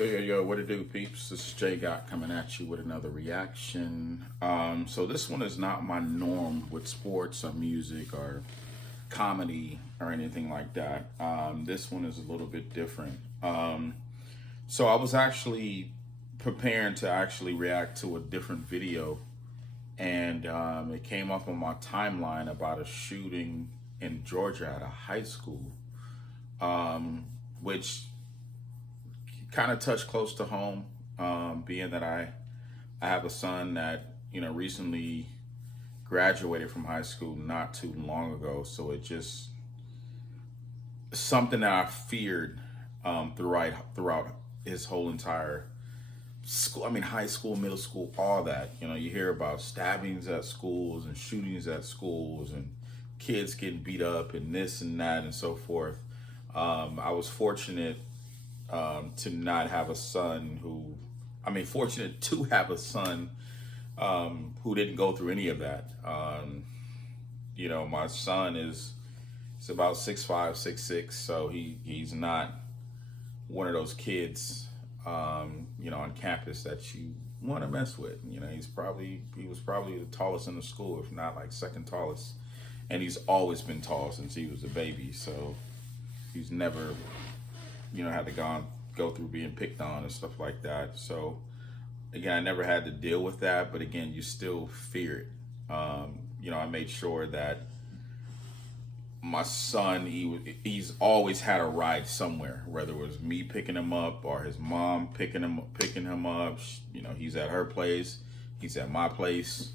Yo, what it do, peeps? This is Jay Got coming at you with another reaction. So this one is not my norm with sports or music or comedy or anything like that. This one is a little bit different. So I was actually preparing to actually react to a different video, and it came up on my timeline about a shooting in Georgia at a high school, which kind of touched close to home, being that I have a son that recently graduated from high school not too long ago. So it just something that I feared throughout his whole entire school. I mean, high school, middle school, all that. You hear about stabbings at schools and shootings at schools and kids getting beat up and this and that and so forth. I was fortunate to not have a son fortunate to have a son who didn't go through any of that. My son is about 6'5", 6'6", so he's not one of those kids, on campus that you want to mess with. He was probably the tallest in the school, if not like second tallest, and he's always been tall since he was a baby. So he's never had to go through being picked on and stuff like that. So again, I never had to deal with that, but again, you still fear it. I made sure that my son, he's always had a ride somewhere, whether it was me picking him up or his mom picking him up. He's at her place, he's at my place.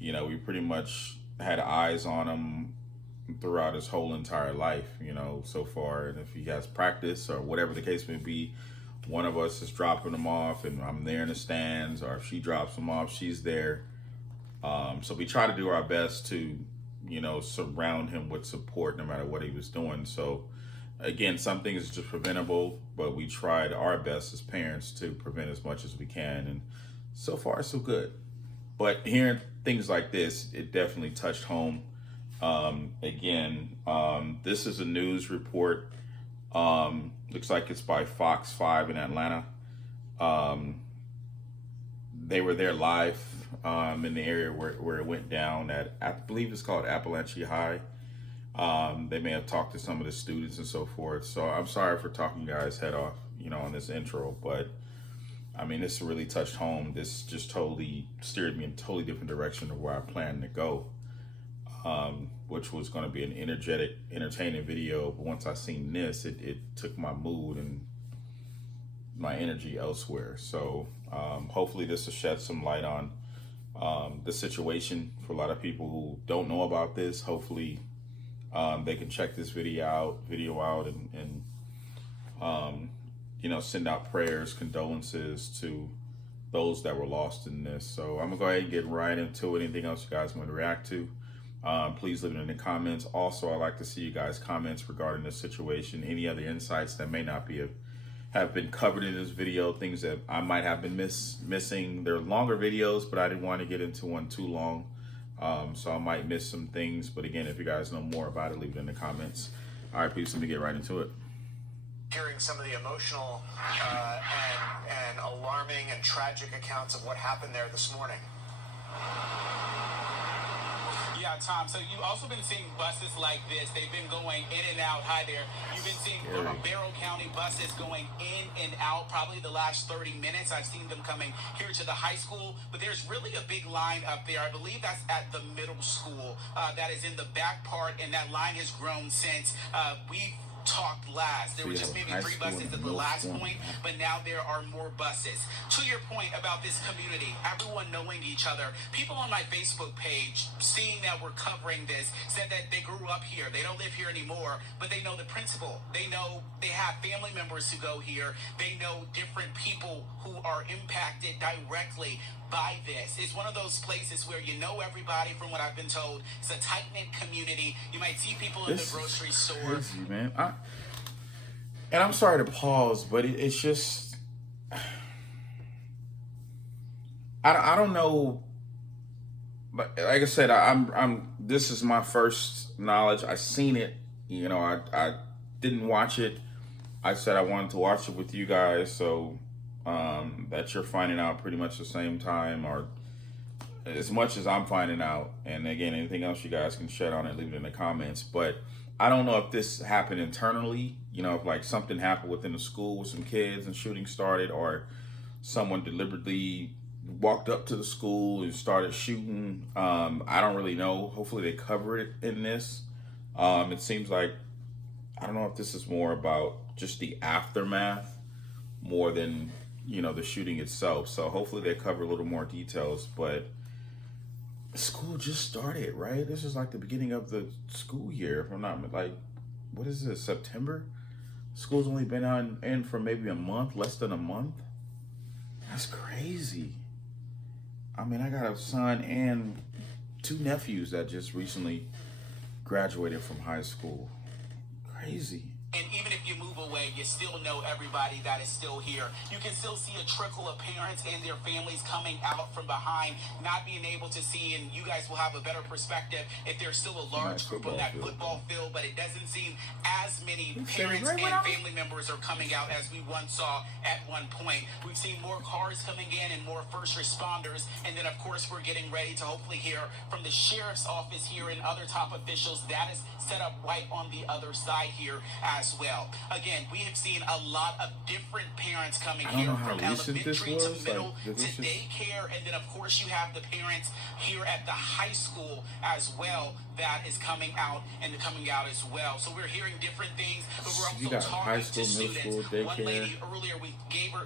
We pretty much had eyes on him throughout his whole entire life, so far. And if he has practice or whatever the case may be, one of us is dropping him off and I'm there in the stands, or if she drops him off, she's there. So we try to do our best to, surround him with support no matter what he was doing. So again, some things is just preventable, but we tried our best as parents to prevent as much as we can. And so far, so good. But hearing things like this, it definitely touched home. This is a news report. Looks like it's by Fox 5 in Atlanta. They were there live in the area where it went down at, I believe it's called Appalachia High. They may have talked to some of the students and so forth. So I'm sorry for talking you guys head off, on this intro, but this really touched home. This just totally steered me in a totally different direction of where I planned to go. Which was going to be an energetic, entertaining video. But once I seen this, it took my mood and my energy elsewhere. So hopefully this will shed some light on the situation for a lot of people who don't know about this. Hopefully they can check this video out and send out prayers, condolences to those that were lost in this. So I'm gonna go ahead and get right into it. Anything else you guys want to react to, please leave it in the comments. Also, I'd like to see you guys' comments regarding this situation, any other insights that may not have been covered in this video, things that I might have been missing. They're longer videos, but I didn't want to get into one too long, so I might miss some things. But again, if you guys know more about it, leave it in the comments. All right, peeps, let me get right into it. Hearing some of the emotional and alarming and tragic accounts of what happened there this morning. Yeah, Tom, so you've also been seeing buses like this. They've been going in and out. Hi there. You've been seeing Barrow County buses going in and out probably the last 30 minutes. I've seen them coming here to the high school, but there's really a big line up there. I believe that's at the middle school that is in the back part, and that line has grown since we talked last. There were just maybe 3 buses at the last point, but now there are more buses. To your point about this community, everyone knowing each other, people on my Facebook page, seeing that we're covering this, said that they grew up here. They don't live here anymore, but they know the principal. They know they have family members who go here. They know different people who are impacted directly by this. It's one of those places where you know everybody, from what I've been told. It's a tight-knit community. You might see people in the grocery store. Crazy, man. And I'm sorry to pause, but it's just, I don't know. But like I said, this is my first knowledge. I seen it, I didn't watch it. I said I wanted to watch it with you guys, so that you're finding out pretty much the same time, or as much as I'm finding out. And again, anything else you guys can shed on it, leave it in the comments. But I don't know if this happened internally, you know, if like something happened within the school with some kids and shooting started, or someone deliberately walked up to the school and started shooting. I don't really know. Hopefully they cover it in this. It seems like, I don't know if this is more about just the aftermath more than, you know, the shooting itself. So hopefully they cover a little more details. But school just started, right? This is like the beginning of the school year. If I'm not, like, what is this, September? School's only been in for maybe a month, less than a month. That's crazy. I mean, I got a son and 2 nephews that just recently graduated from high school. Crazy. And even if you move away, you still know everybody that is still here. You can still see a trickle of parents and their families coming out from behind, not being able to see, and you guys will have a better perspective if there's still a large group on that football field, but it doesn't seem as many parents and family members are coming out as we once saw at one point. We've seen more cars coming in and more first responders, and then of course we're getting ready to hopefully hear from the sheriff's office here and other top officials. That is set up right on the other side here as well. Again, we have seen a lot of different parents coming here from elementary to middle to daycare, and then of course you have the parents here at the high school as well that is coming out as well. So we're hearing different things, but we're also talking to students. One lady earlier, we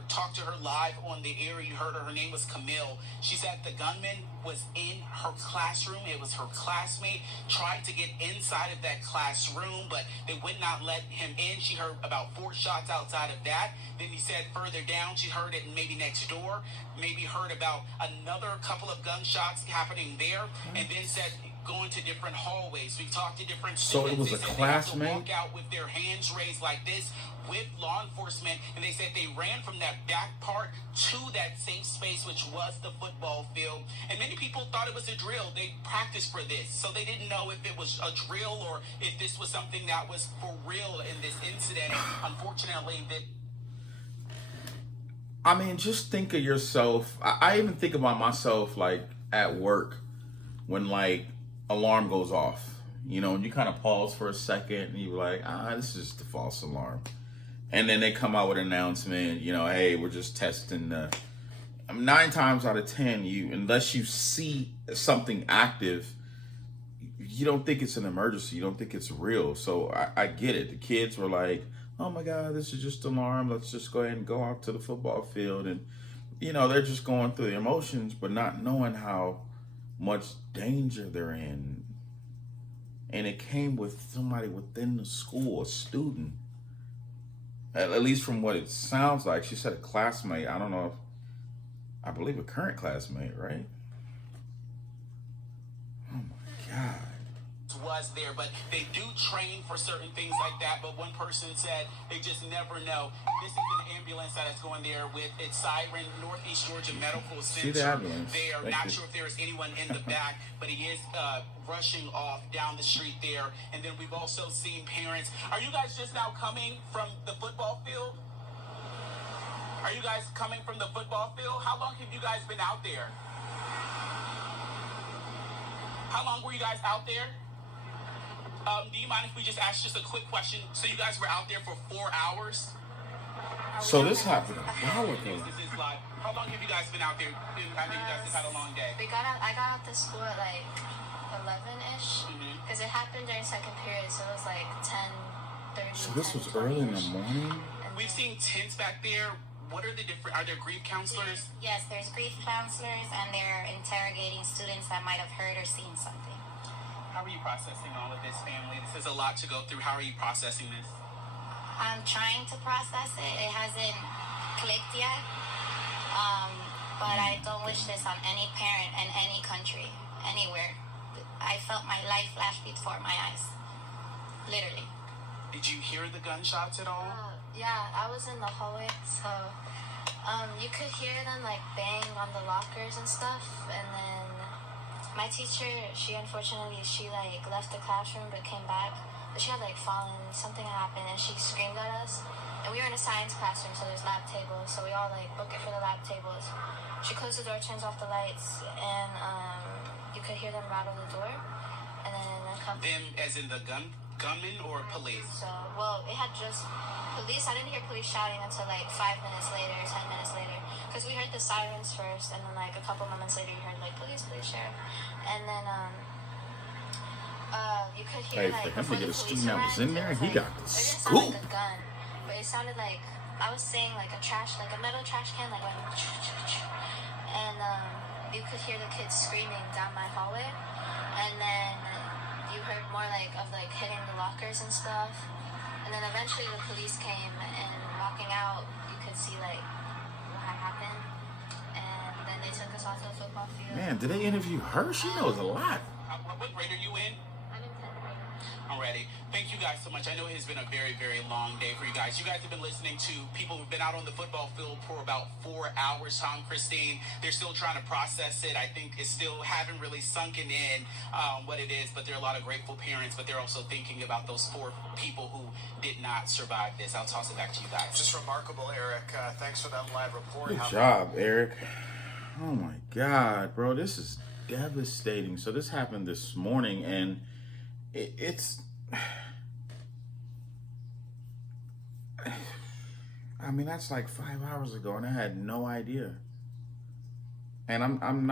talked to her live on the air. You heard her. Her name was Camille. She said the gunman was in her classroom. It was her classmate. Tried to get inside of that classroom, but they would not let him in. She heard about 4 shots outside of that. Then he said further down, she heard it maybe next door. Maybe heard about another couple of gunshots happening there, and then said going to different hallways. We talked to different students. So it was a classmate? They walk out with their hands raised like this with law enforcement, and they said they ran from that back part to that safe space, which was the football field. And many people thought it was a drill. They practiced for this, so they didn't know if it was a drill or if this was something that was for real in this incident. Unfortunately, I mean, just think of yourself. I even think about myself, like, at work when, like, alarm goes off, you know, and you kind of pause for a second and you're like, this is just a false alarm. And then they come out with an announcement, you know, hey, we're just testing the... 9 times out of 10, unless you see something active, you don't think it's an emergency. You don't think it's real. So I get it. The kids were like, oh my God, this is just an alarm. Let's just go ahead and go out to the football field. And, you know, they're just going through the emotions, but not knowing how much danger they're in. And it came with somebody within the school, a student. At least from what it sounds like. She said a classmate. I don't know if, I believe a current classmate, right? Oh my God. Was there, but they do train for certain things like that. But one person said they just never know. This is an ambulance that is going there with its siren. Northeast Georgia Medical Center. They are not sure if there is anyone in the back, but he is rushing off down the street there. And then we've also seen parents. Are you guys just now coming from the football field? Are you guys coming from the football field? How long have you guys been out there? How long were you guys out there? Do you mind if we just ask just a quick question? So you guys were out there for 4 hours? So this happened a while ago. This is live. How long have you guys been out there? I think you guys have had a long day. I got out to school at like 11-ish because it happened during second period, so it was like 10:30. So this was early in the morning? We've seen tents back there. What are the different, are there grief counselors? Yes, there's grief counselors, and they're interrogating students that might have heard or seen something. How are you processing all of this, family? This is a lot to go through. How are you processing this? I'm trying to process it. It hasn't clicked yet. But I don't wish this on any parent in any country, anywhere. I felt my life flash before my eyes. Literally. Did you hear the gunshots at all? Yeah, I was in the hallway, so you could hear them like bang on the lockers and stuff, and then my teacher, she like left the classroom but came back, but she had like fallen, something happened, and she screamed at us, And we were in a science classroom, so there's lab tables. So we all like book it for the lab tables. She closed the door, turns off the lights, and you could hear them rattle the door. And then Them as in the gunman or police? So, well, it had just police. I didn't hear police shouting until like 5 minutes later, 10 minutes later, because we heard the sirens first, and then like a couple moments later, you heard like police, sheriff, and then you could hear Hey, like for him to before get the a police student that was in arrived, there, it was, he like, got the it didn't sound scoop. like a gun, but it sounded like I was saying like a trash, like a metal trash can, like went, and you could hear the kids screaming down my hallway, and then you heard more like of like hitting the lockers and stuff, and then eventually the police came, and walking out you could see like what had happened, and then they took us off to the football field. Man, did they interview her? She knows a lot. What grade are you in? I'm in 10th grade. Already. Thank you guys so much. I know it has been a very, very long day for you guys. You guys have been listening to people who've been out on the football field for about 4 hours, Tom, Christine. They're still trying to process it. I think it's still haven't really sunken in what it is, but there are a lot of grateful parents, but they're also thinking about those 4 people who did not survive this. I'll toss it back to you guys. Just remarkable, Eric. Thanks for that live report. Good job, Eric. Oh my God, bro, this is devastating. So this happened this morning, and it's. I mean, that's like 5 hours ago, and I had no idea. And I'm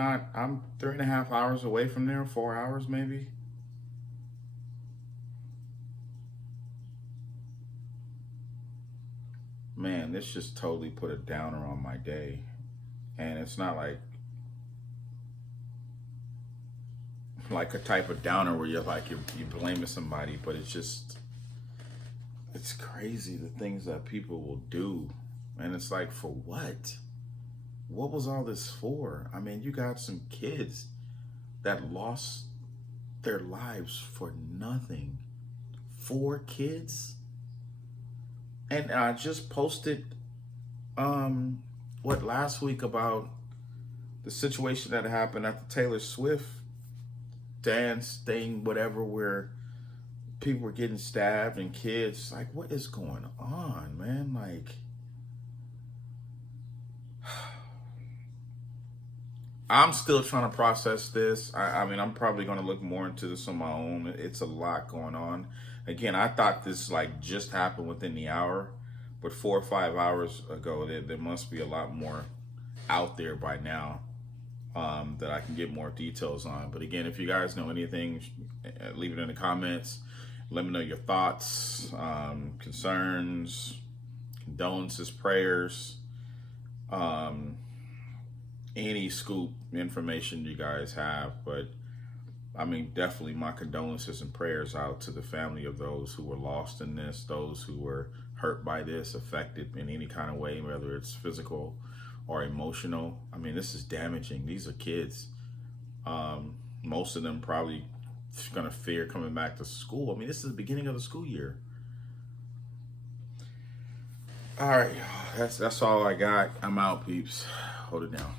3.5 hours away from there, 4 hours maybe. Man, this just totally put a downer on my day. And it's not like a type of downer where you're like you're blaming somebody, but it's crazy the things that people will do. And it's like, for what? What was all this for? I mean, you got some kids that lost their lives for nothing. 4 kids. And I just posted last week about the situation that happened at the Taylor Swift dance thing, whatever, where people were getting stabbed and kids. Like, what is going on, man? Like, I'm still trying to process this. I mean, I'm probably going to look more into this on my own. It's a lot going on. Again, I thought this like just happened within the hour, but 4 or 5 hours ago, there must be a lot more out there by now that I can get more details on. But again, if you guys know anything, leave it in the comments. Let me know your thoughts, concerns, condolences, prayers, any scoop information you guys have. But I mean, definitely my condolences and prayers out to the family of those who were lost in this, those who were hurt by this, affected in any kind of way, whether it's physical or emotional. I mean, this is damaging. These are kids. Most of them probably gonna fear coming back to school. I mean, this is the beginning of the school year. All right, that's all I got. I'm out, peeps. Hold it down.